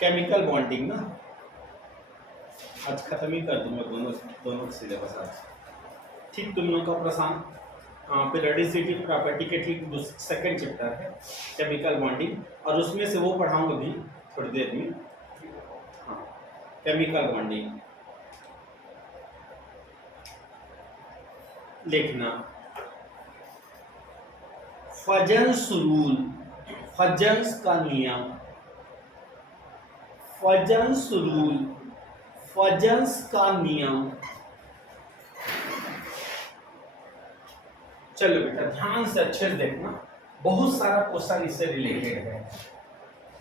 Chemical bonding ना, आज खत्म ही कर दूंगा दोनों दोनों सिलेबस आज। ठीक, तुम लोगों का प्रशांत पेरियोडिसिटी प्रॉपर्टी के ठीक सेकंड चैप्टर है केमिकल बॉन्डिंग, और उसमें से वो पढ़ाऊंगा भी थोड़ी देर में। हाँ, केमिकल बॉन्डिंग लिखना, फजन्स रूल, फजन्स का नियम, फजन्स रूल, फजन्स का नियम। चलो बेटा ध्यान से अच्छे से देखना, बहुत सारा क्वेश्चन इससे रिलेटेड है।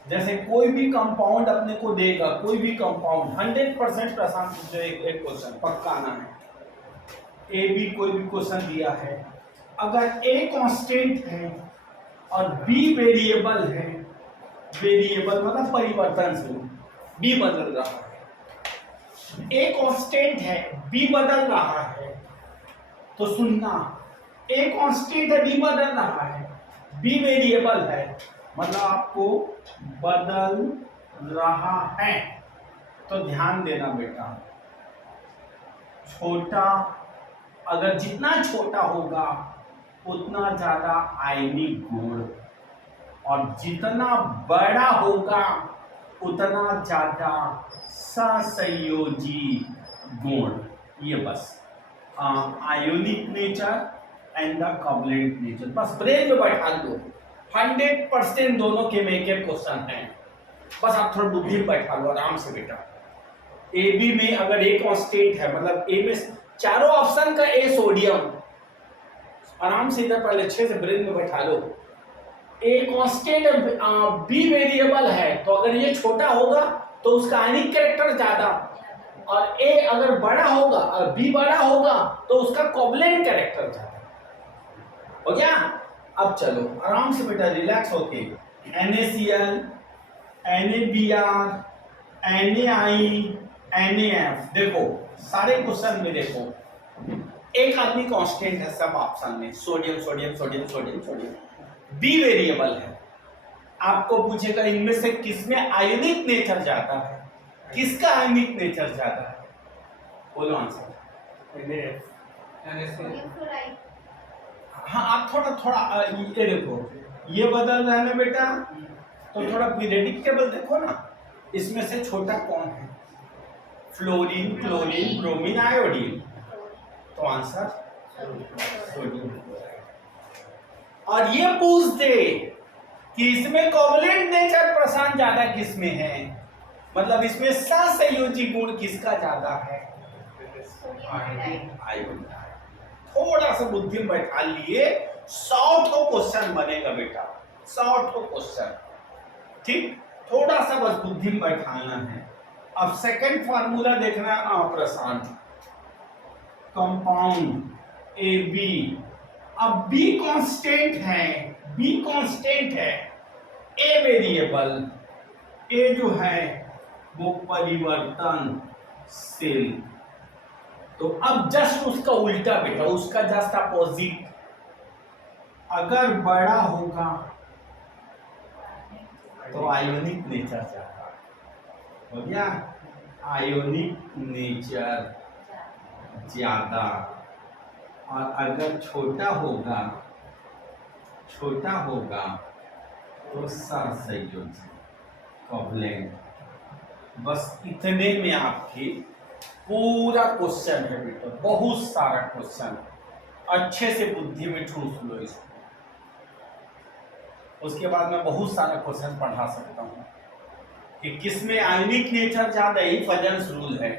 जैसे कोई भी कंपाउंड अपने को देगा, कोई भी कंपाउंड 100% प्रशांत एक क्वेश्चन पक्का आना है। ए बी कोई भी क्वेश्चन दिया है, अगर ए कांस्टेंट है और बी वेरिएबल है, वेरिएबल मतलब परिवर्तनशील, बी बदल रहा है, ए कांस्टेंट है बी बदल रहा है, तो सुनना, ए कांस्टेंट है बी बदल रहा है, बी वेरिएबल है, मतलब आपको बदल रहा है, तो ध्यान देना बेटा, छोटा, अगर जितना छोटा होगा उतना ज्यादा आयनिक गुण, और जितना बड़ा होगा उतना ज्यादा सहसंयोजी गुण। ये बस ionic nature and the covalent nature, बस ब्रेन में बैठा दो। 100% दोनों के में के क्वेश्चन हैं, बस आप थोड़ा बुद्धि में बैठा लो आराम से बेटा। ए बी में अगर ए कांस्टेंट है, मतलब ए में चारों ऑप्शन का ए सोडियम, आराम से इधर पहले अच्छे से ब्रेन में बैठा लो। ए कांस्टेंट बी वेरिएबल है, तो अगर ये छोटा होगा तो उसका आयनिक कैरेक्टर ज्यादा, और ए अगर बड़ा होगा और बी बड़ा होगा तो उसका कोवलेंट कैरेक्टर ज्यादा। हो गया? अब चलो आराम से बेटा रिलैक्स होके, NaCl, NaBr, NaI, NaF, देखो सारे क्वेश्चन में देखो एक आदमी कांस्टेंट है सब ऑप्शन में, sodium sodium sodium sodium sodium, B variable है, आपको पूछेगा इनमें से किसमें आयनिक नेचर ज्यादा है, किसका आयनिक नेचर ज्यादा है, बोलो आंसर। हाँ, आप थोड़ा थोड़ा ये देखो, ये बदल रहा है ना बेटा, तो थोड़ा प्रेडिक्टेबल देखो ना, इसमें से छोटा कौन है, फ्लोरीन, क्लोरीन, ब्रोमीन, आयोडीन, तो आंसर सोडियम। और ये पूछ दे कि इसमें कोवलेंट नेचर प्रशांत ज्यादा किसमें है, मतलब इसमें सहसंयोजी गुण किसका ज्यादा है, आयोडीन। थोड़ा सा बुद्धि में बैठा लिए, 100 क्वेश्चन बनेगा बेटा, 100 क्वेश्चन, ठीक, थोड़ा सा बस बुद्धि में बैठाना है। अब सेकंड फार्मूला देखना प्रशांत, कंपाउंड ए बी, अब बी कांस्टेंट है, बी कांस्टेंट है, ए वेरिएबल, ए जो है वो परिवर्तनशील, तो अब जस्ट उसका उल्टा बेटा, उसका जस्ट अपोजिट, अगर बड़ा होगा तो आयोनिक नेचर ज्यादा, हो गया, आयोनिक नेचर ज्यादा, और अगर छोटा होगा तो सहसंयोजी कोवलेंट। बस इतने में आपके पूरा क्वेश्चन है बेटा, बहुत सारा क्वेश्चन, अच्छे से बुद्धि में ठूस लो इसको। उसके बाद मैं बहुत सारा क्वेश्चन पढ़ा सकता हूँ कि किसमें आयनिक नेचर ज्यादा, ही फजन्स रूल है,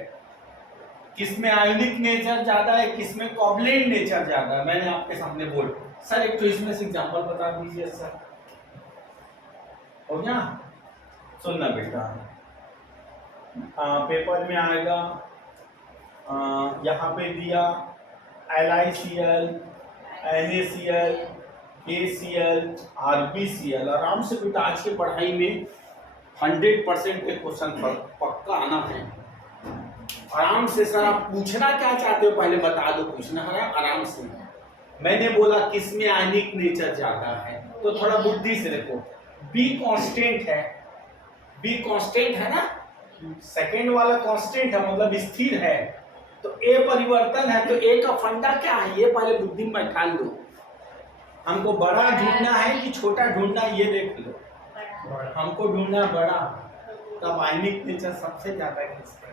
किसमें आयनिक नेचर ज्यादा है, किसमें कोवलेंट नेचर ज्यादा है। मैंने आपके सामने बोल, सर एक तो इसमें से एग्जांपल बता दीजिए सर, हो गया, सुनना बेटा, पेपर में आएगा, यहाँ पे दिया LiCl, NaCl, KCl, RbCl, आराम से बेटा आज की पढ़ाई में 100% के क्वेश्चन पक्का आना है। आराम से सर आप पूछना क्या चाहते हो पहले बता दो, पूछना है आराम से। मैंने बोला किसमें आयनिक नेचर ज्यादा है, तो थोड़ा बुद्धि से देखो, बी कांस्टेंट है बी कांस्टेंट है ना, सेकंड वाला कांस्टेंट है मतलब स्थिर है, तो ए परिवर्तन है, तो ए का फंडा क्या है ये पहले बुद्धि में बैठा लो। हमको बड़ा ढूंढना है कि छोटा ढूंढना, ये देख लो। हमको ढूंढना बड़ा, तब आयनिक नेचर सबसे ज्यादा किसका,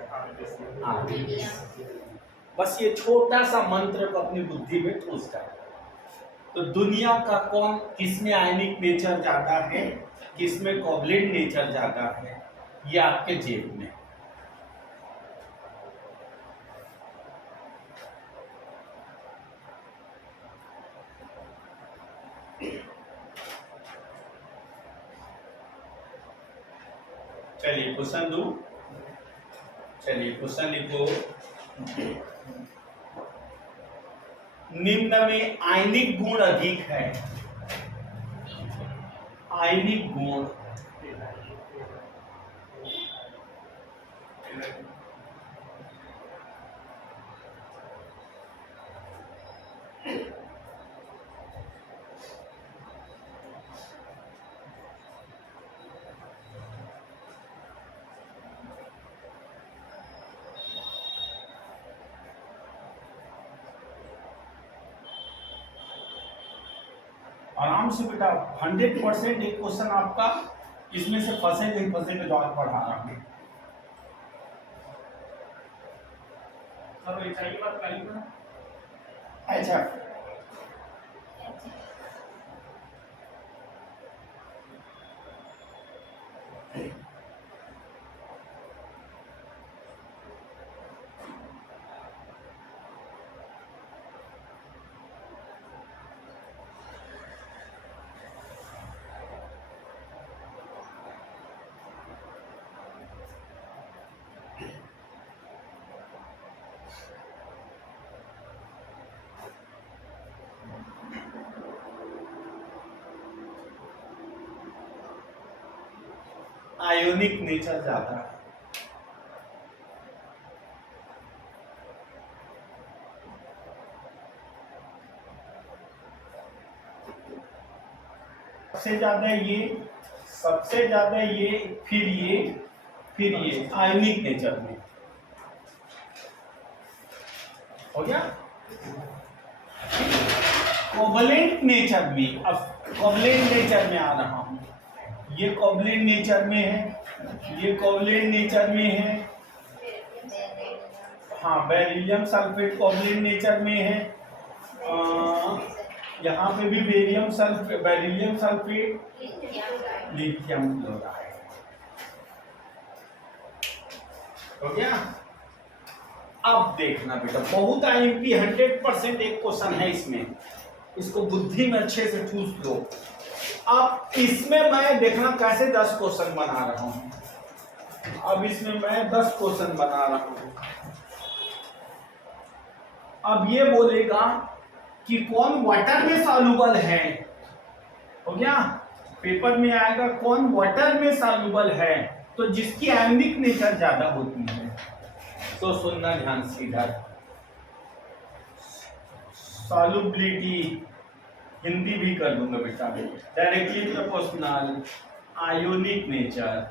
बस ये छोटा सा मंत्र को अपनी बुद्धि में ठूस कर। तो दुनिया का कौन, किसमें आयनिक नेचर ज्यादा है, किसमें कोवलेंट नेचर ज्यादा है, ये आपके जेब में। चलिए क्वेश्चन दो, चलिए क्वेश्चन लिखो। निम्न में आयनिक गुण अधिक है, आयनिक गुण आराम से बेटा 100% एक क्वेश्चन आपका इसमें से फंसे नहीं फंसे के जवाब पढ़ा रहा हूँ। सब ऐसा ही बात करेंगे। अच्छा आयोनिक नेचर ज्यादा है, सबसे ज्यादा ये, सबसे ज्यादा ये, फिर ये, फिर ये आयोनिक नेचर में हो गया। कोवलेंट नेचर में, अब कोवलेंट नेचर में आ रहा हूं, ये कोवलेंट नेचर में है, ये कोवलेंट नेचर में है, हाँ बेरिलियम सल्फेट कोवलेंट नेचर में है, यहाँ पे भी barium sulphate, beryllium sulphate, lithium chloride हो गया। अब देखना बेटा बहुत आईएमपी 100% एक क्वेश्चन है इसमें, इसको बुद्धि में अच्छे से ठूस लो। अब इसमें मैं देखना कैसे 10 क्वेश्चन बना रहा हूं। अब इसमें मैं 10 क्वेश्चन बना रहा हूं। अब ये बोलेगा कि कौन वाटर में सॉल्युबल है, हो गया। पेपर में आएगा कौन वाटर में सॉल्युबल है, तो जिसकी आयनिक नेचर ज्यादा होती है। तो सुनना ध्यान से इधर, सॉल्युबिलिटी हिंदी भी कर दूंगा बेटा, डायरेक्टली प्रोपोर्शनल आयोनिक नेचर,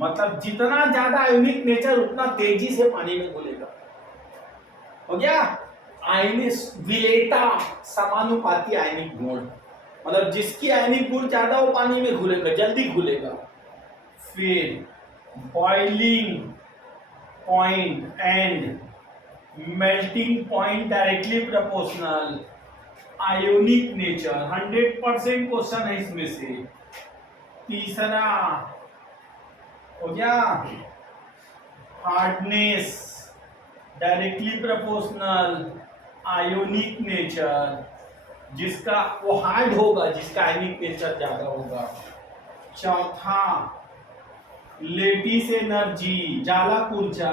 मतलब जितना ज्यादा आयोनिक नेचर उतना तेजी से पानी में घुलेगा, हो गया। आयनिक विलेटा समानुपाती आयनिक गुण, मतलब जिसकी आयनिक गुण ज्यादा वो पानी में घुलेगा, जल्दी घुलेगा। फिर boiling point and melting point directly proportional ionic nature, 100% question है इसमें से। तीसरा हो गया hardness directly proportional ionic nature, जिसका वो हार्ड होगा जिसका आयनिक नेचर ज्यादा होगा। चौथा लेटिस एनर्जी जालक ऊर्जा,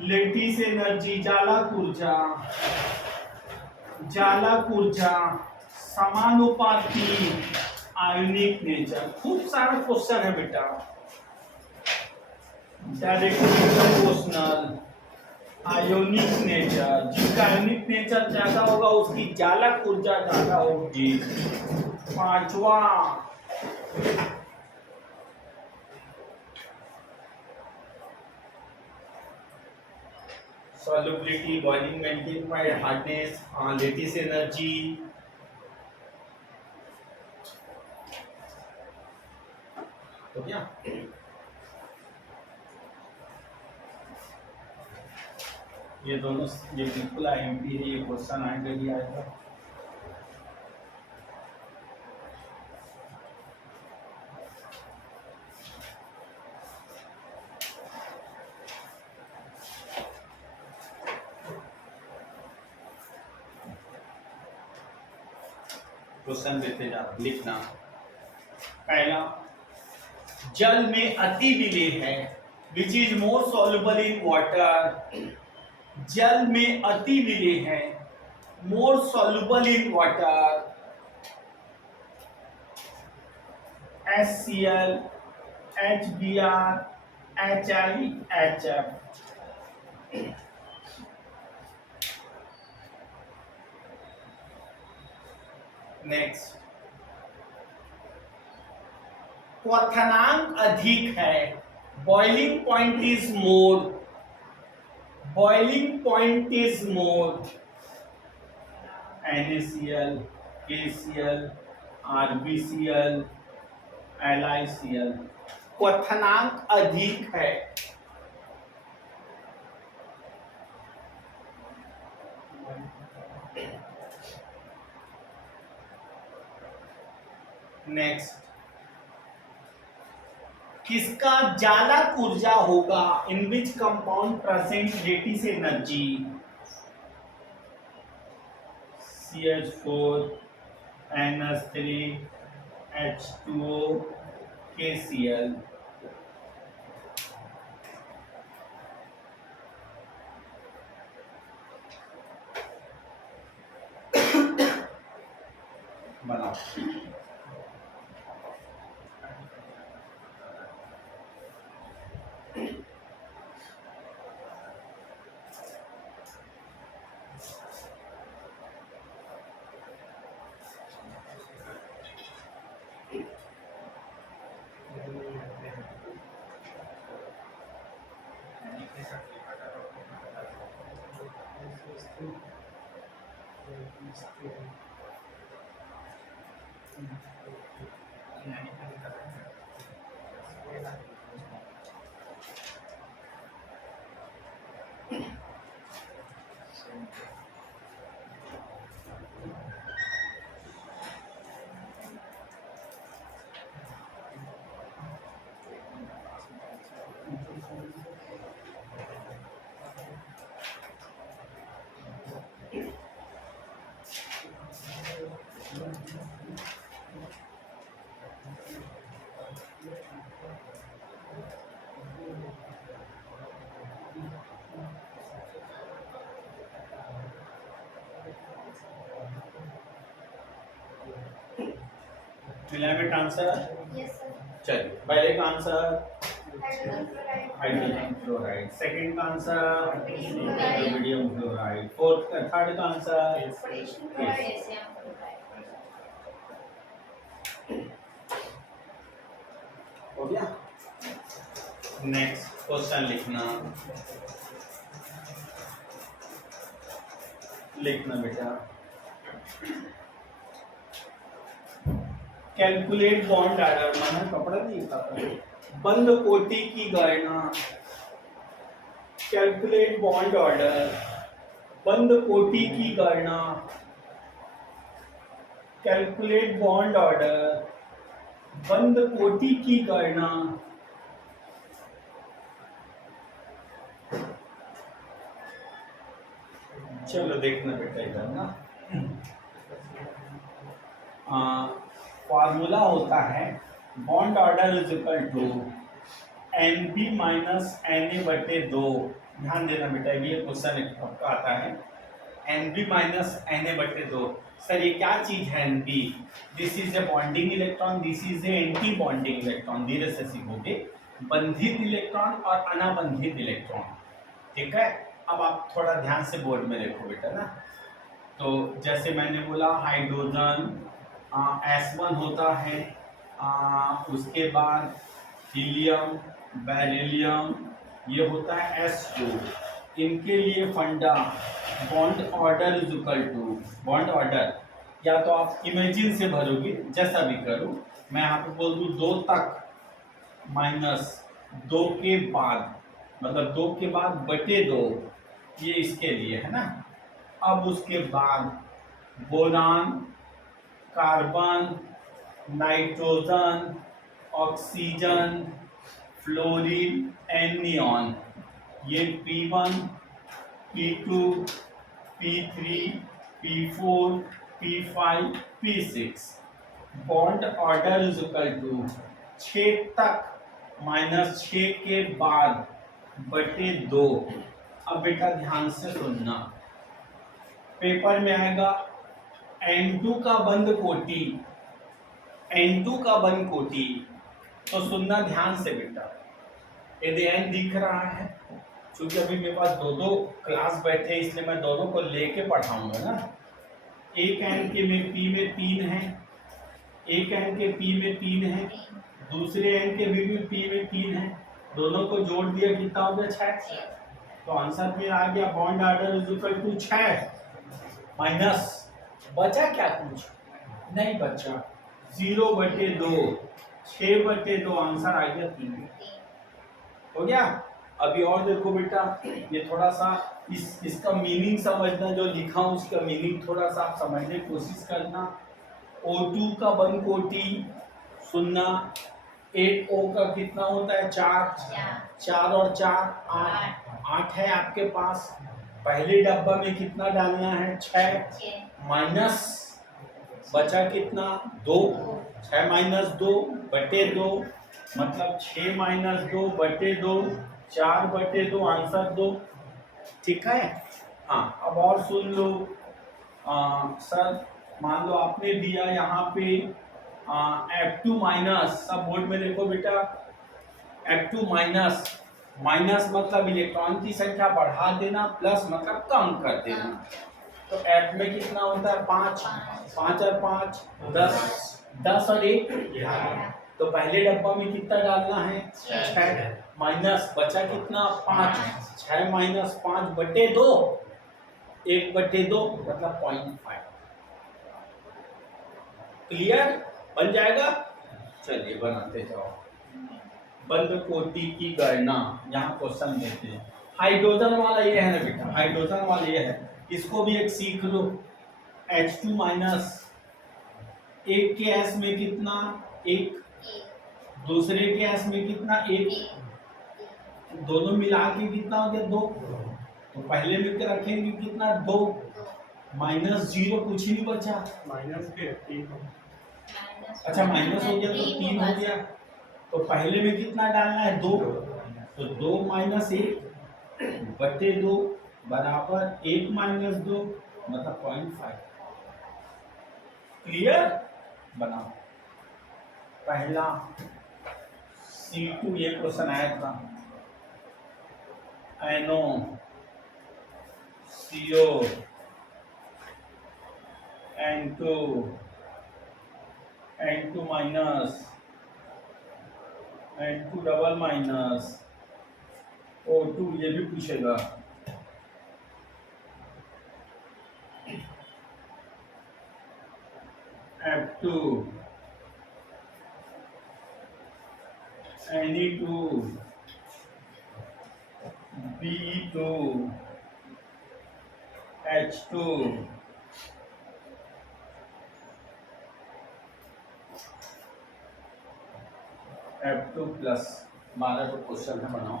लेटिस एनर्जी जालक ऊर्जा, जालक ऊर्जा समानुपाती आयोनिक नेचर। खूब सारा क्वेश्चन है बेटा, डायरेक्टली प्रोपोर्शनल आयोनिक नेचर, जिसका आयोनिक नेचर ज्यादा होगा उसकी जालक ऊर्जा ज्यादा होगी। पांचवा solubility, boiling melting point, hardness, lattice energy. हो गया? ये दोनों, ये बिल्कुल आईएमपी है, ये क्वेश्चन आएगा भी आएगा। क्वेश्चन देते जा, लिखना। पहला, जल में अति विलेय है, which is more soluble in water. जल में अति विलेय है, more soluble in water. HCl, HBr, HI, HF। Next, क्वथनांक अधिक है, boiling point is more. Boiling point is more. NaCl, KCl, RbCl, LiCl। क्वथनांक अधिक है। नेक्स्ट, किसका जालक ऊर्जा होगा, in which compound present lattice energy. CH4, NH3, H2O, KCl। बनाओ। Filament answer. Yes sir. चलिए, पहले का answer hydrogen fluoride. Hydrogen fluoride, second का answer rubidium chloride. Rubidium fluoride, fourth का, थर्ड का आंसर पोटेशियम क्लोराइड, एशियम क्लोराइड। हो गया। नेक्स्ट क्वेश्चन लिखना, लिखना बेटा। कैलकुलेट बॉन्ड ऑर्डर, मैंने कपड़ा नहीं खाता। बंद कोटि की गणना। कैलकुलेट बॉन्ड ऑर्डर, बंद कोटि की गणना। कैलकुलेट बॉन्ड ऑर्डर, बंद कोटि की गणना। चलो देखना बेटा इधर ना, फॉर्मूला होता है bond order is equal to NB minus Na/2। ध्यान देना बेटा, ये क्वेश्चन आपका आता है NB माइनस Na/2। सर ये क्या चीज है NB? This is a bonding electron, this is a anti bonding electron. धीरे से सीखोगे, बंधित इलेक्ट्रॉन और अनाबंधित इलेक्ट्रॉन। ठीक है, अब आप थोड़ा ध्यान से बोर्ड में देखो बेटा ना। तो जैसे मैंने बोला हाइड्रोजन S1 होता है, उसके बाद हीलियम, बेरिलियम, ये होता है S2। इनके लिए funda bond order is equal to bond order, या तो आप इमेजिन से भरोगे, जैसा भी करो, मैं यहाँ पे बोल दूँ 2 तक माइनस 2 के बाद, मतलब 2 के बाद बटे 2, ये इसके लिए है ना। अब उसके बाद boron, carbon, nitrogen, oxygen, fluorine and neon, ये P1, P2, P3, P4, P5, P6, bond order is equal to 6 तक माइनस 6 के बाद बटे 2। अब बेटा ध्यान से सुनना, पेपर में आएगा N2 का बंद कोटि, N2 का बंद कोटि, तो सुनना ध्यान से बेटा। यदि N दिख रहा है, क्योंकि अभी मेरे पास 2 क्लास बैठे हैं, इसलिए मैं दोनों को लेके पढ़ाऊंगा ना। एक N के में P में 3 है, एक N के P में 3 है, दूसरे N के भी P में 3 है, दोनों को जोड़ दिया कितना हो गया 6। तो आंसर में आ गया bond order is equal to 6 minus, बचा क्या कुछ नहीं बचा, 0/2, 6/2, आंसर आ गया 3। हो गया। अभी और देखो बेटा, ये थोड़ा सा इसका मीनिंग समझना, जो लिखा हूं उसका मीनिंग थोड़ा सा आप समझने की कोशिश करना। O2 का बंद कोटि, सुनना, 1 O का कितना होता है 4, 4 और 4 8 है आपके पास। पहले डब्बा में कितना डालना है 6 माइनस, बचा कितना 2, 6 माइनस 2/2, मतलब 6 माइनस 2/2, 4/2, आंसर 2। ठीक है। हाँ, अब और सुन लो। सर मान लो आपने दिया यहाँ पे F2 माइनस, सब बोर्ड में देखो बेटा, F2 माइनस, माइनस मतलब इलेक्ट्रॉन की संख्या बढ़ा देना, प्लस मतलब कम कर देना। तो F में कितना होता है 5, 5 और 5 10, 10 और 1 11। तो पहले डब्बा में कितना डालना है 6 माइनस, बचा कितना 5, 6 माइनस 5/2, 1/2 मतलब 0.5। क्लियर, बन जाएगा। चलिए बनाते जाओ। बंद कोटि की गणना, यहाँ क्वेश्चन देते हैं। हाइड्रोजन वाला ये है ना बेटा, हाइड्रोजन वाला ये है, इसको भी एक सीख लो। H2 माइनस, एक के S में कितना 1, दूसरे के S में कितना 1, दोनों मिला के कितना हो गया 2। तो पहले में क्या रखेंगे कितना 2 माइनस 0, कुछ ही नहीं बचा, माइनस के 3। अच्छा माइनस हो गया तो 3 हो गया। तो पहले में कितना डालना है 2, तो 2 माइनस 1/2 बराबर 1 माइनस 2 मतलब 0.5। क्लियर, बनाओ। पहला C2, ये क्वेश्चन आया था, NO CO N2 minus, N2 double minus, O2, ये भी पूछेगा। F2 Ne2 Be2 H2 F2 plus 12 को क्वेश्चन है, बनाओ।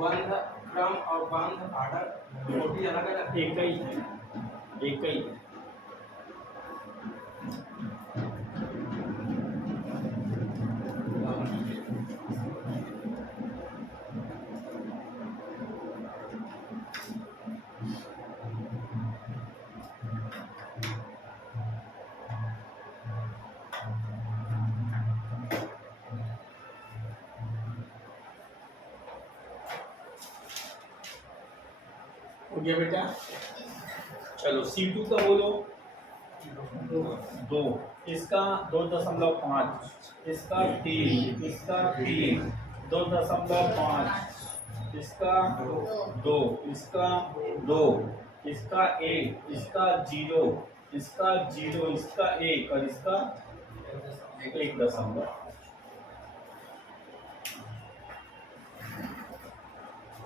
बंद क्रम और बंद ऑर्डर कोटि अलग अलग, एक ही है, एक ही है। हो गया बेटा? चलो C2 का बोलो। 2, इसका 2.5, इसका 3, इसका 3, 2.5, इसका 2, इसका 2, इसका 1, इसका 0, इसका 0, इसका 1 और इसका 1.5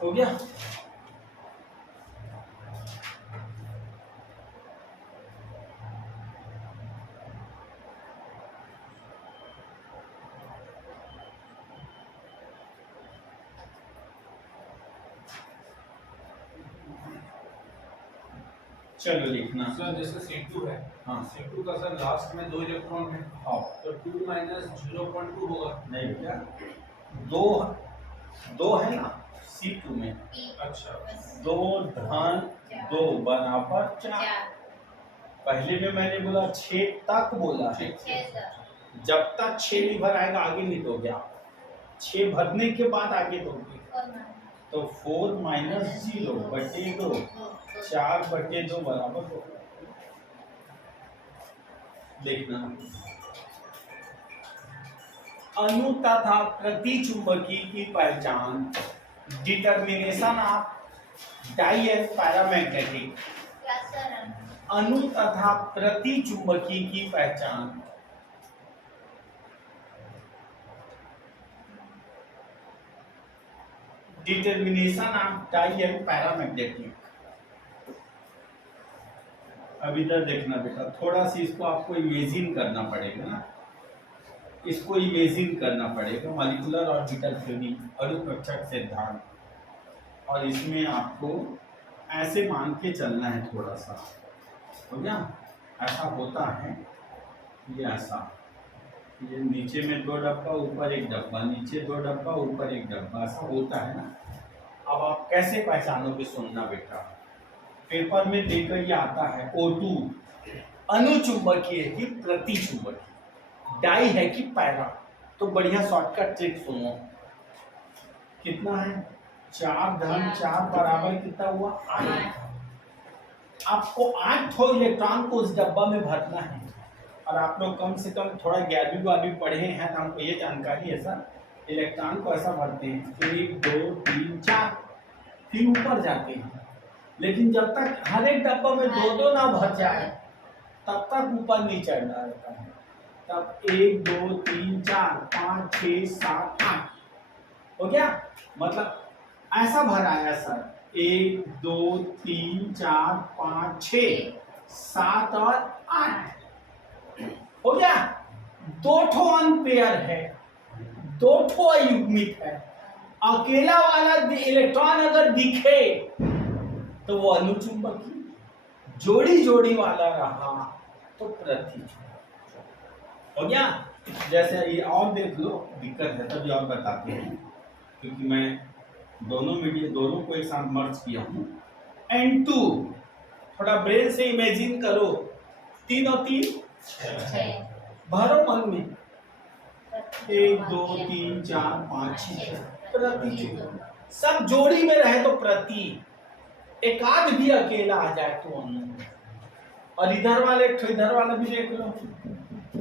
हो गया। चलो लिखना। सर जैसे C2 है, हाँ। C2 का सर लास्ट में 2 इलेक्ट्रॉन है, हाँ, तो 2 माइनस 0.2 होगा। नहीं बेटा, दो दो है ना C2 में, अच्छा, 2 धन 2 बराबर 4। पहले में मैंने बोला 6 तक बोला है, जब तक 6 नहीं भर आएगा आगे नहीं दोगे आप, 6 भरने के बाद आगे दोगे। तो 4 माइनस 0 बटे 2, 4 बटे 2 बराबर 2। देखना, अणु तथा प्रतिचुंबकी की पहचान, determination of dia and paramagnetic. अणु तथा प्रतिचुंबकी की पहचान, determination of dia and paramagnetic. अब इधर देखना बेटा, थोड़ा सी इसको आपको इमेजिन करना पड़ेगा ना, इसको इमेजिन करना पड़ेगा, मॉलिक्यूलर ऑर्बिटल थ्योरी, अणुकक्षक सिद्धांत, और इसमें आपको ऐसे मान के चलना है थोड़ा सा, हो गया? ऐसा होता है, ये ऐसा, ये नीचे में 2 डब्बा, ऊपर 1 डब्बा, नीचे 2 डब्बा, ऊपर 1 डब्बा, ऐसा होता है ना। अब आप कैसे पहचानोगे? सुनना बेटा, पेपर में देकर ये आता है O2 अनुचुंबकीय है कि प्रतिचुंबकीय, डाई है कि पैरा। तो बढ़िया शॉर्टकट ट्रिक सुनो, कितना है? 4 धन 4 बराबर कितना हुआ? 8। आपको 8 इलेक्ट्रॉन को उस डब्बा में भरना है, और आप लोग कम से कम थोड़ा 11वीं 12वीं पढ़े हैं तो हमको ये जानकारी है सर, इलेक्ट्रॉन को ऐसा भरते हैं 1 2 3 4, फिर ऊपर जाते हैं। लेकिन जब तक हर एक डब्बा में 2 ना भर जाए तब तक ऊपर नहीं चढ़ना रहता है। तब 1 2 3 4 5 6 7 8 हो गया। मतलब ऐसा भराया सर, 1 2 3 4 5 6 7 और 8 हो गया। 2 ठो अनपेयर है, 2 ठो अयुग्मित है। अकेला वाला इलेक्ट्रॉन अगर दिखे तो वो अनुचुंबकीय, जोड़ी जोड़ी वाला रहा तो प्रतिचुंबकीय हो गया। जैसे ये और देख लो, दिक्कत है तभी और बताते हैं, क्योंकि मैं दोनों को एक साथ मर्ज किया हूँ। N2 थोड़ा ब्रेन से इमेजिन करो, 3 और 3 भरो मन में, 1 2 3 4 5 6 प्रतिचुंबकीय। सब जोड़ी में रहे तो प्रति, एक आध भी अकेला आ जाए तो अनु। और इधर वाले इधर वाला भी देख लो,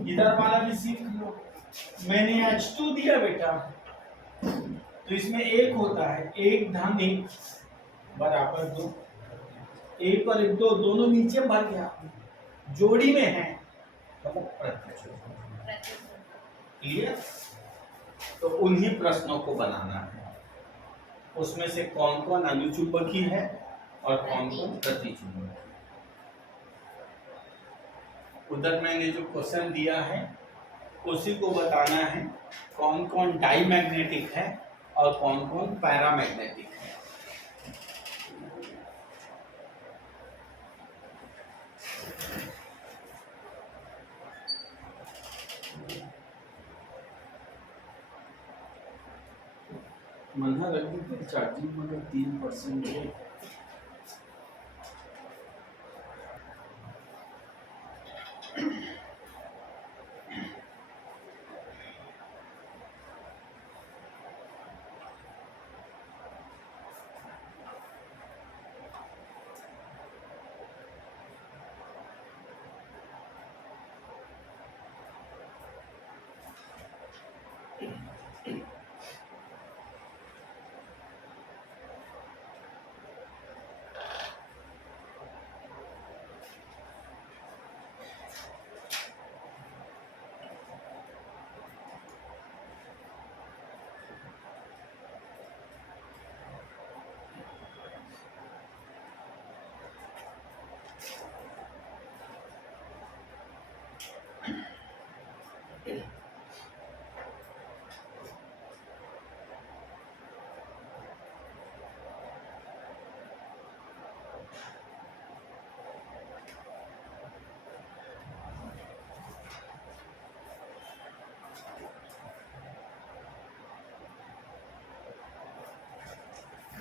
इधर वाला भी सीख लो। मैंने H2 दिया बेटा, तो इसमें 1 होता है, 1 धन 1 बराबर 2, 1 और 1 2 दोनों नीचे भर गया, जोड़ी में है मतलब प्रतिचुंबकीय। क्लियर? तो उन्हीं प्रश्नों को बनाना है, उसमें से कौन कौन अनुचुंबकीय है और कौन कौन प्रतिचुंबकीय। उधर मैंने जो क्वेश्चन दिया है उसी को बताना है, कौन कौन डाई मैग्नेटिक है और कौन कौन पैरामैग्नेटिक है। मना रख दी चार्जिंग मगर 3% है।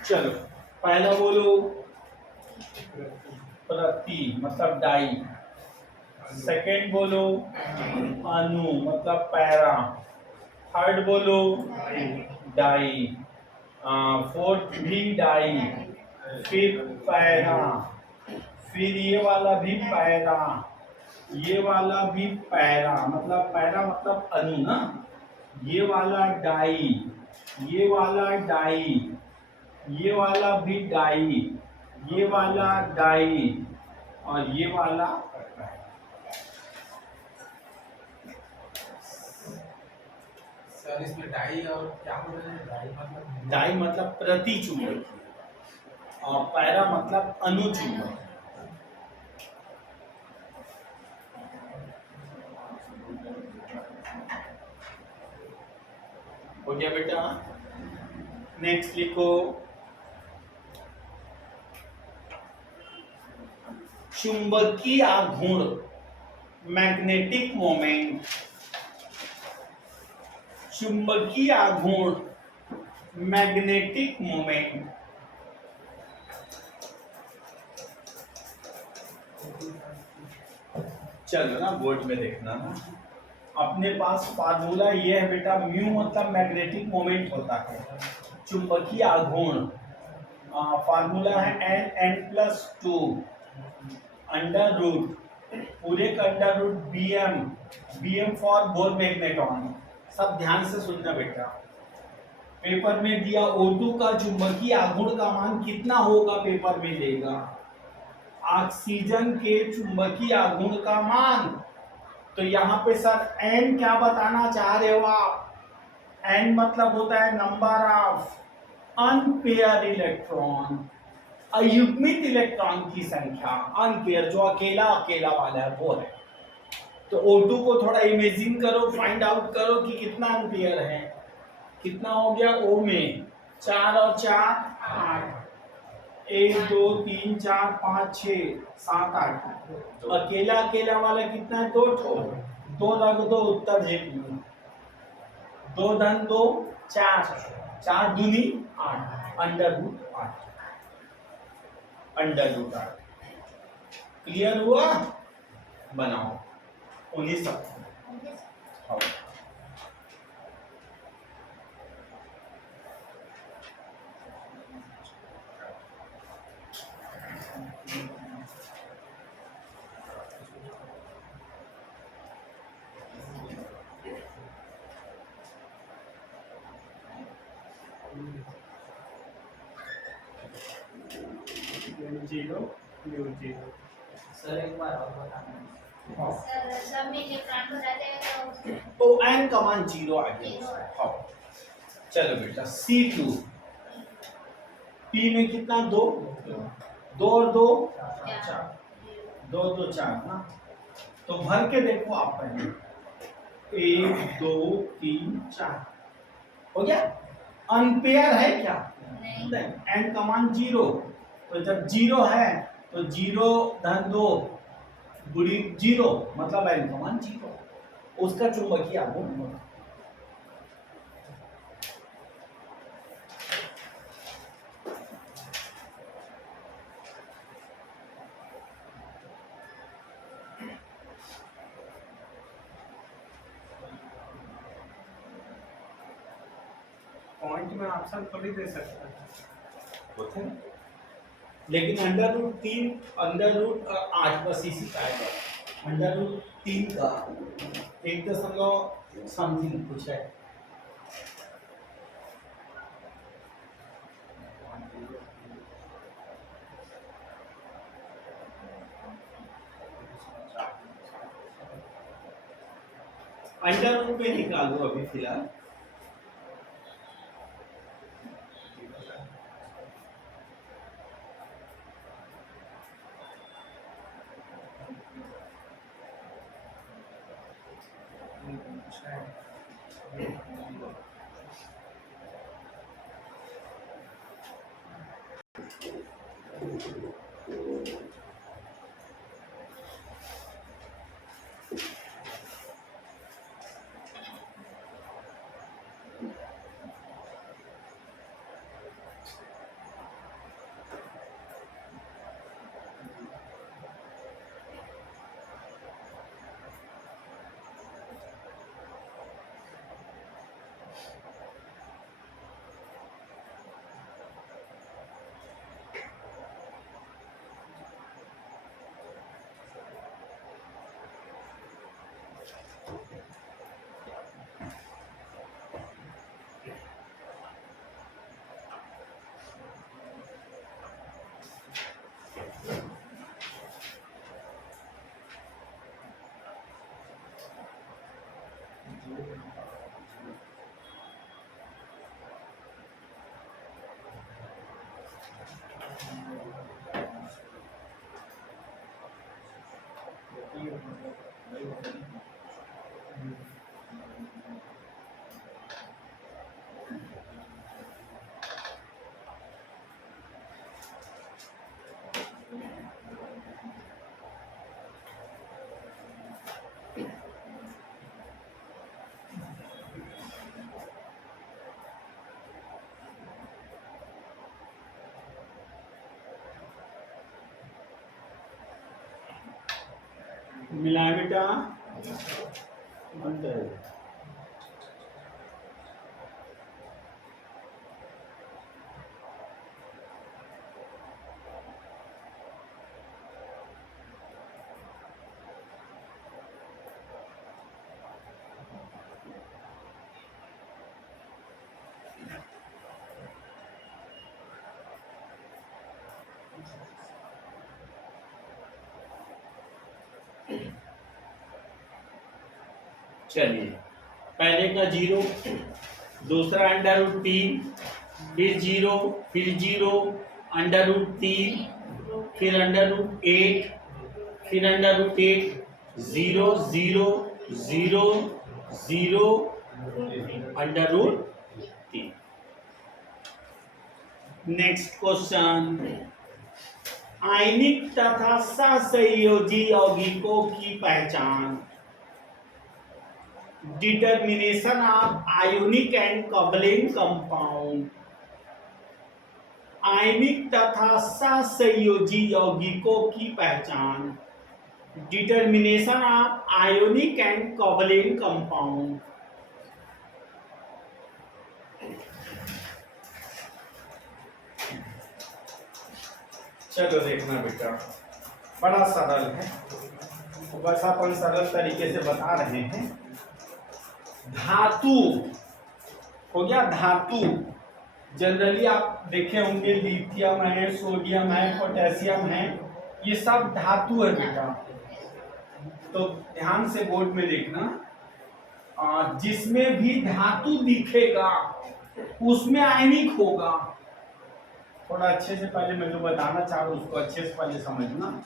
चलो पहला बोलो प्रति मतलब डाई, सेकंड बोलो अनु मतलब पैरा, थर्ड बोलो डाई, फोर्थ भी डाई, फिर पैरा, फिर ये वाला भी पैरा, ये वाला भी पैरा मतलब पैरा मतलब अनु ना, ये वाला डाई, ये वाला डाई, ये वाला भी डाई, ये वाला डाई और ये वाला सर इसमें डाई और क्या बोल रहे हैं? डाई मतलब प्रति चुंबकीय और पैरा मतलब अनुचुंबकीय। हो गया बेटा। नेक्स्ट लिखो चुंबकीय आघूर्ण मैग्नेटिक मोमेंट, चुंबकीय आघूर्ण मैग्नेटिक मोमेंट। चलो ना बोर्ड में देखना ना, अपने पास फार्मूला ये है बेटा, म्यू मतलब मैग्नेटिक मोमेंट होता है, चुंबकीय आघूर्ण फार्मूला है n+2 अंडर रूट पूरे का under root bm for Bohr magneton. सब ध्यान से सुनना बेटा, पेपर में दिया O2 का चुंबकीय आघूर्ण का मान कितना होगा, पेपर में देगा ऑक्सीजन के चुंबकीय आघूर्ण का मान। तो यहाँ पे सर n क्या बताना चाह रहे हो आप, n मतलब होता है नंबर ऑफ अनपेयर इलेक्ट्रॉन, अयुग्मित इलेक्ट्रॉन की संख्या, अनपेयर जो अकेला अकेला वाला है वो है। तो O2 को थोड़ा इमेजिन करो, फाइंड आउट करो कि कितना अनपेयर है, कितना हो गया O में 4 और 4 8, 1 2 3 4 5 6 7 8, अकेला अकेला वाला कितना है 2 ठो, 2 रख दो उत्तर जेब में, 2 धन 2 4, 4 दूनी 8, under root 8, under root 8। Clear हुआ, बनाओ 19 सब। हाँ। Zero mu zero. सर एक बार और बताना। हाँ सर सब में इलेक्ट्रॉन भरा जाएगा तो n का मान 0 आ गया। जीरो। हाँ चलो बेटा C2 P में कितना 2, 2 और 2 4, 2 2 4 ना, तो भर के देखो आप पहले 1 2 3 4 हो गया। अनपेयर है क्या, नहीं n का मान 0, तो जब 0 है तो 0 धन 2 गुणी 0 मतलब n का मान 0, उसका चुंबकीय आघूर्ण। पॉइंट में ऑप्शन थोड़ी दे सकता है। होते हैं लेकिन अंडर रूट 3 अंडर रूट 8 बस इसी का है, अंडर रूट 3 का 1 समथिंग कुछ है। अंडर रूट पे निकालो अभी फिलहाल। मिलाए बेटा, अंडर। चलिए, पहले का 0, दूसरा √3, फिर 0, फिर 0, √3, फिर √8, फिर √8, 0, 0, 0, 0, √3। नेक्स्ट क्वेश्चन, आयनिक तथा सहसंयोजी यौगिकों की पहचान। Determination of ionic and covalent compound. आयनिक तथा सहसंयोजी यौगिकों की पहचान। Determination of ionic and covalent compound. चलो देखना बेटा, बड़ा सरल है, बस अपन सरल तरीके से बता रहे हैं। धातु हो गया, धातु जनरली आप देखे होंगे, लिथियम है, सोडियम है, पोटेशियम है, ये सब धातु है बेटा। तो ध्यान से बोर्ड में देखना, जिसमें भी धातु दिखेगा उसमें आयनिक होगा। थोड़ा अच्छे से पहले मैं जो बताना चाह रहा हूं उसको अच्छे से पहले समझना।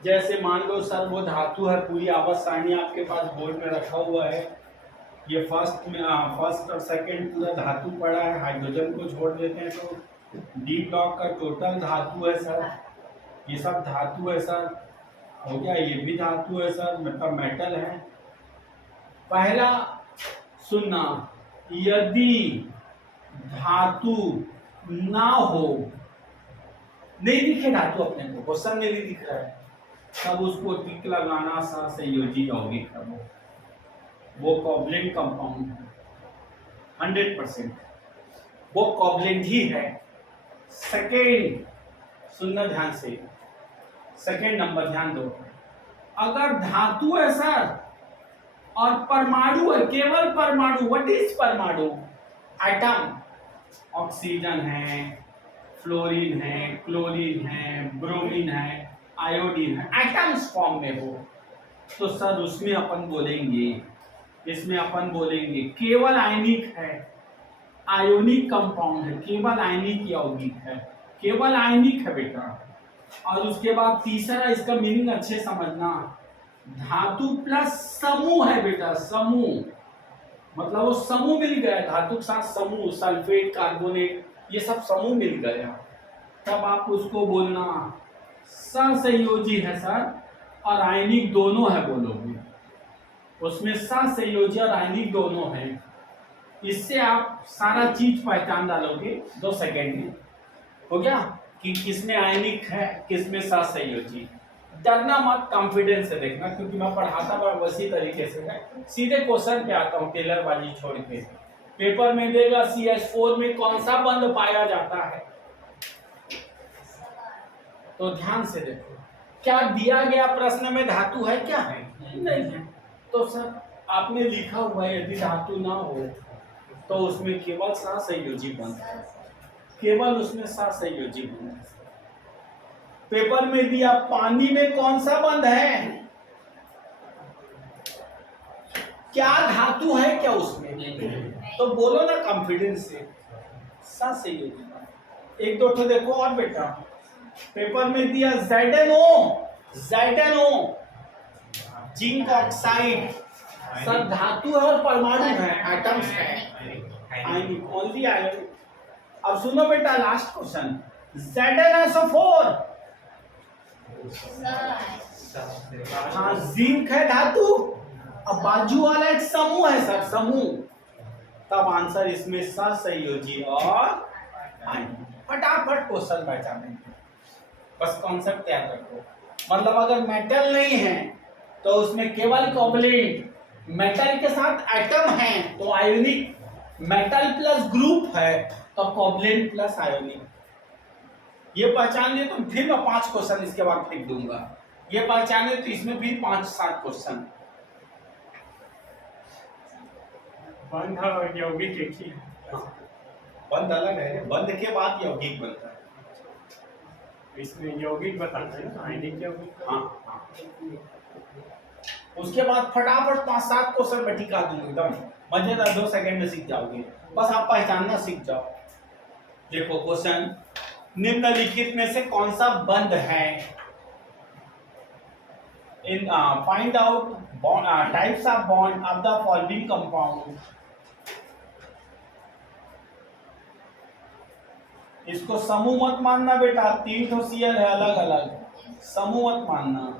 जैसे मान लो सर वो धातु है, पूरी आवर्त सारणी आपके पास बोर्ड में रखा हुआ है, ये फर्स्ट और सेकंड पूरा धातु पड़ा है, हाइड्रोजन को छोड़ देते हैं तो डी ब्लॉक का टोटल धातु है सर, ये सब धातु है सर, हो गया, ये भी धातु है सर, मतलब मेटल है। पहला सुनना, यदि धातु ना हो, नहीं दिखे धातु अपने को, क्वेश्चन में नहीं दिख रहा है, तब उसको टिक लगाना, सहसंयोजी यौगिक है वो कोवलेंट कंपाउंड है 100%, वो कोवलेंट ही है। सेकेंड सुनना ध्यान से, सेकेंड नंबर ध्यान दो, अगर धातु है सर और परमाणु है, केवल परमाणु, व्हाट इज परमाणु? एटम, ऑक्सीजन है, फ्लोरीन है, क्लोरीन है, ब्रोमीन है, आयोडीन है, एटम्स फॉर्म में हो तो सर उसमें अपन बोलेंगे, इसमें अपन बोलेंगे केवल आयनिक है, आयोनिक कंपाउंड है, केवल आयनिक यौगिक है, केवल आयनिक है बेटा। और उसके बाद तीसरा, इसका मीनिंग अच्छे समझना, धातु प्लस समूह है बेटा, समूह मतलब वो समूह मिल गया, धातु के साथ समूह, सल्फेट, कार्बोनेट, ये सब समूह मिल गया, तब आप उसको बोलना सहसंयोजी है सर और आयनिक दोनों है बोलोगे, उसमें सहसंयोजी और आयनिक दोनों है। इससे आप सारा चीज पहचान डालोगे 2 सेकेंड में, हो गया कि किसमें आयनिक है, किसमें सहसंयोजी। डरना मत, कॉन्फिडेंस से देखना, क्योंकि मैं पढ़ाता हुआ उसी तरीके से है। सीधे क्वेश्चन पे आता हूँ, टेलरबाजी छोड़ के। पेपर में देगा CH4 में कौन सा बंध पाया जाता है, तो ध्यान से देखो, क्या दिया गया प्रश्न में धातु है क्या है? नहीं है। तो सर आपने लिखा हुआ है यदि धातु ना हो तो उसमें केवल सहसंयोजी बंध, केवल उसमें सहसंयोजी बंध। पेपर में दिया पानी में कौन सा बंध है, क्या धातु है क्या उसमें, तो बोलो ना कॉन्फिडेंस से, सहसंयोजी बंध। एक दो तो देखो और बेटा, पेपर में दिया ZnO, जिंक ऑक्साइड, सब धातु है और परमाणु है, एटम्स है, आयनिक, ओनली आयनिक। अब सुनो बेटा लास्ट क्वेश्चन, ZnSO4, हाँ जिंक है धातु, अब बाजू वाला एक समूह है सर, समूह, तब आंसर इसमें सहसंयोजी और आयनिक। फटाफट क्वेश्चन बैठा देंगे, बस कॉन्सेप्ट याद रखो। मतलब अगर मेटल नहीं है तो उसमें केवल कोवलेंट, मेटल के साथ एटम है तो आयोनिक, मेटल प्लस ग्रुप है तो कोवलेंट प्लस आयोनिक। ये पहचान लिए तो फिर मैं 5 क्वेश्चन इसके बाद फेंक दूंगा। ये पहचाने तो इसमें भी 5-7 क्वेश्चन। बंध और यौगिक एक ही है। बंध अलग है, बंध के बाद यौगिक बनता है। इसमें यौगिक बताते हैं ना, आयनिक यौगिक। हाँ हाँ। उसके बाद फटाफट 5-7 क्वेश्चन में टिका दूंगा एकदम मजेदार, 2 सेकंड में सीख जाओगे। बस आप पहचानना सीख जाओ। देखो क्वेश्चन, निम्नलिखित में से कौन सा बंध है? इन find out types of bond of the following compound. इसको समूह मत मानना बेटा, 3 ठो Cl है अलग अलग, समूह मत मानना।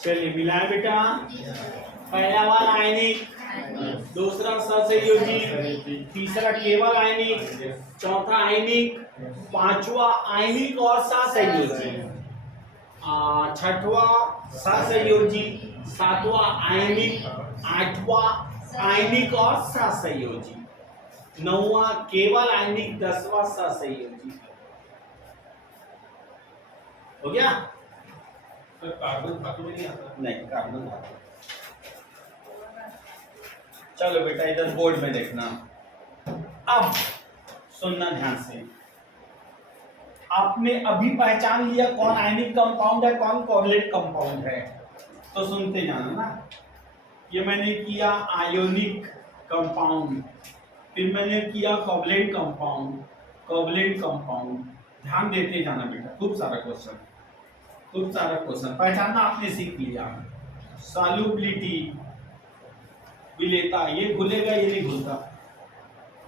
चलिए मिलाए बेटा। पहला वाला आयनिक, दूसरा सहसंयोजी, तीसरा केवल आयनिक, चौथा आयनिक, पांचवा आयनिक और सहसंयोजी, छठवा सहसंयोजी, सातवां आयनिक, आठवां आयनिक और सहसंयोजी, नौवां केवल आयनिक, 10वां सहसंयोजी। हो गया? तो कार्बन धातु में नहीं आता। नहीं, कार्बन धातु। चलो बेटा इधर बोर्ड में देखना। अब सुनना ध्यान से। आपने अभी पहचान लिया कौन आयनिक कंपाउंड है, कौन कोवलेंट कंपाउंड है, तो सुनते जाना ना। ये मैंने किया आयोनिक कंपाउंड, फिर मैंने किया कोवलेंट कंपाउंड, कोवलेंट कंपाउंड। ध्यान देते जाना बेटा, खूब सारा क्वेश्चन, खूब सारा क्वेश्चन पहचानना आपने सीख लिया। सॉल्युबिलिटी, विलेयता, ये घुलेगा ये नहीं घुलता,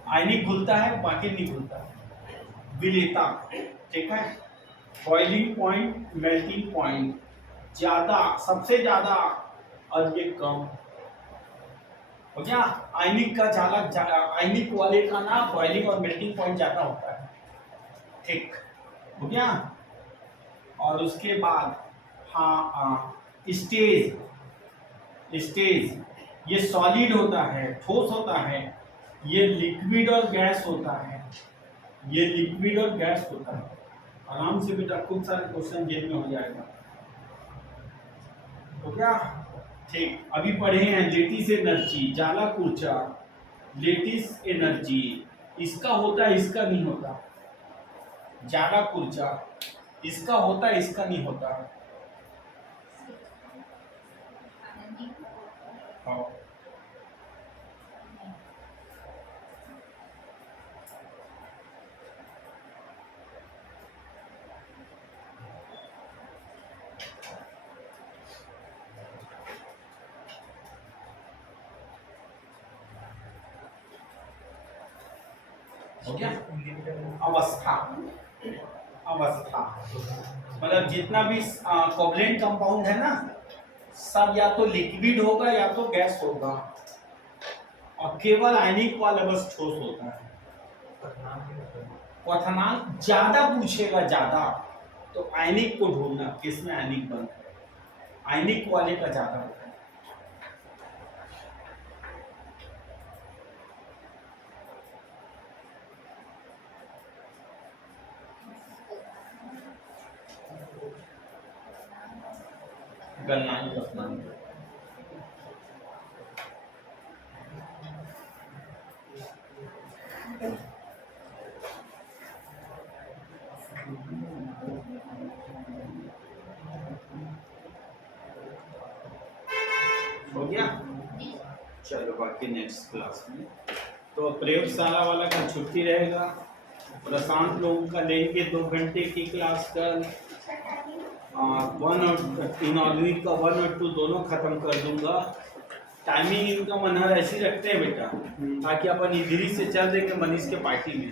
आयनिक घुलता है बाकी नहीं घुलता। विलेयता, ठीक है। बॉइलिंग पॉइंट, मेल्टिंग पॉइंट, ज्यादा, सबसे ज्यादा और ये कम। हो गया? आयनिक का ज्यादा, आयनिक वाले का ना बॉइलिंग और मेल्टिंग पॉइंट ज्यादा होता है, ठीक हो गया। और उसके बाद हाँ स्टेज, स्टेज ये सॉलिड होता है, ठोस होता है, ये लिक्विड और गैस होता है, ये लिक्विड और गैस होता है। आराम से बेटा खूब सारे क्वेश्चन जेल में हो जाएगा। हो गया? ठीक। अभी पढ़े हैं लेटिस एनर्जी, जालक ऊर्जा, लेटिस एनर्जी, इसका होता है इसका नहीं होता। जालक ऊर्जा इसका होता है इसका नहीं होता। हाँ। हो गया? अवस्था, अवस्था मतलब जितना भी कोवलेंट कंपाउंड है ना, सब या तो लिक्विड होगा या तो गैस होगा, और केवल आयनिक वाला बस ठोस होता है। क्वथनांक ज्यादा पूछेगा, ज्यादा तो आयनिक को ढूंढना किसमें आयनिक बनता है, आयनिक वाले का ज्यादा होता है। स्नान। हो गया? चलो बाकी नेक्स्ट क्लास में। तो प्रयोगशाला वाला का छुट्टी रहेगा, प्रशांत लोगों का लेंगे 2 घंटे की क्लास कल। 1 और इनऑर्गेनिक का 1 और 2 दोनों खत्म कर दूंगा। टाइमिंग इनका मनहर ऐसी रखते हैं बेटा, ताकि अपन इधर ही से चल देंगे मनीष के पार्टी में।